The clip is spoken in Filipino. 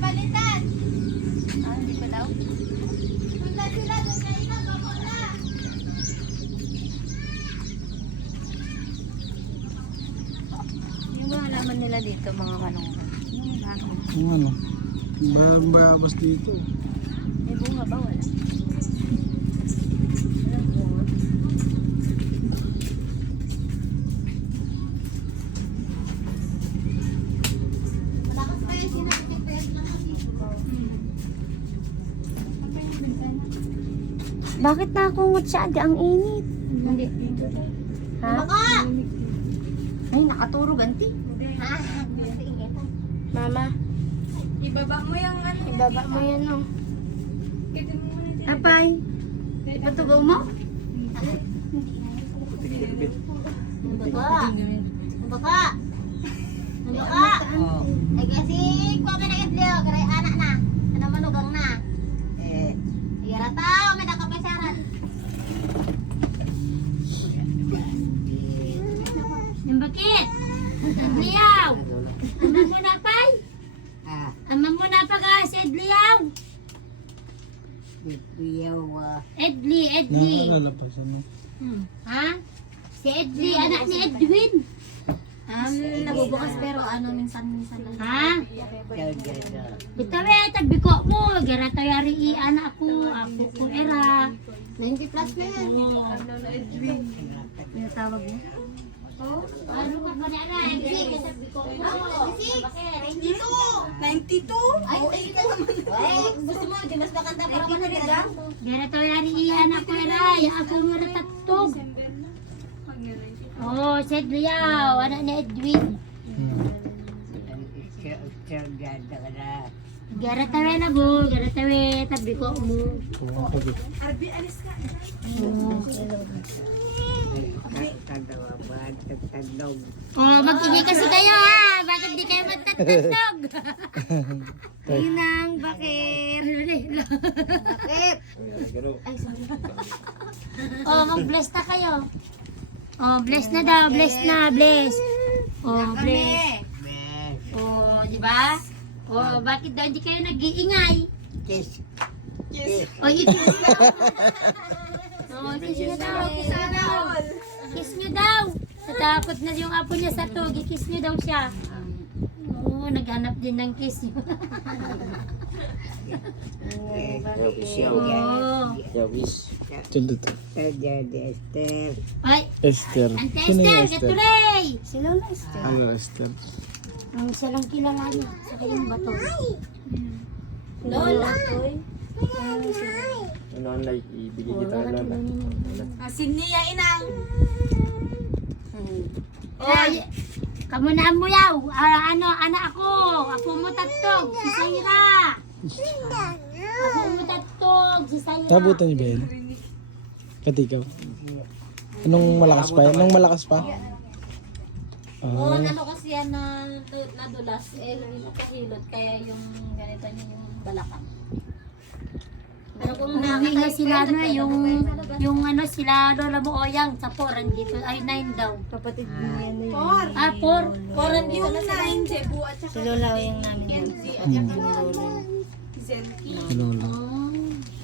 palitan. Hindi pa daw. Punta sila doon na ina, bako na. Yung mga halaman nila dito, mga manong. Kung ano, bayabas dito. May bunga ba? Wala. Malakas pa yung sinapit na kasi. Bakit nakungot siya? Ang init. Hindi. Ha? Baka! Ay, nakaturog, anti. Ha? Mama, Ibaba mo yung ano. ibaba mo yan oh. Apay. Ipatugaw mo? Baka. Baka. Baka. Eh kasi kuha may nagidliyo. Karay anak na. Ano manugang na. Ira tao. May nakapasaran. Yung bakit? Liyaw. Amang mo na pay. Amang mo na pa ka si Edliyaw. Edli. Nakakalabas ano. Ha? Si Edli, anak ni Edwin. Nabubukas pero ano minsan lang. Ha? Bitawe, tabi ko mo. Gara to yari i anak ko. Ako ko era. 90 plus na yan. Yung tawag mo? Ano ka ba na era? Sabi ko mo. 92. Ay, 92. Ay, gusto mo, di mas makanta para ka na rin. Gara to yari i anak ko era. Ya ako mo natatog. Oh, si Edliyaw, anak ni Edwin. Gara tawe na bo, gara tawe, tabi ko mo. Arbi, alis ka. Oh, mag-ingay kasi kayo ha. Bakit di kayo magtatandog? Inang, bakit? Bakit? Ay, sorry. Oh, mag-bless na kayo. Oh, bless na daw, bless na, bless. Oh, bless. Oh, di ba? Oh, bakit daw hindi kayo nag-iingay? Kiss. Oh, i-kiss na. Oh, kiss nyo daw, kiss nyo daw. Kiss nyo daw. Natakot na yung apo niya sa tog, i-kiss nyo daw siya. Oo, naghanap din ng kiss. Oh. Tundo to. Ay, Esther. Ante Sino yung Esther, Esther? Gaturay! Si Lola Esther. Ano Esther? Ang isa lang kilala niya. Sa kayong bato. Lola. Ano ang like, ibigay kita kay Lola? Sinia inang. Oh, kamunaan mo yaw. Ano, anak ako. Ako mo tatog. Si Sayra. Ako mo tatog. Si Sayra. Nabutan niyo ba yun? Pati ikaw? Anong malakas pa? Anong malakas pa? Oo, ano kasi yan na nadulas. Eh, hindi mo kahilot. Kaya yung ganito niya yung balakang. Pero kung nakakita sila ano yung ano sila Lola mo oyang sa 4 andito ay 9 daw. Kapatid niya na yun. 4 andito na sila. Si Lola yung namin. Lola. Oh,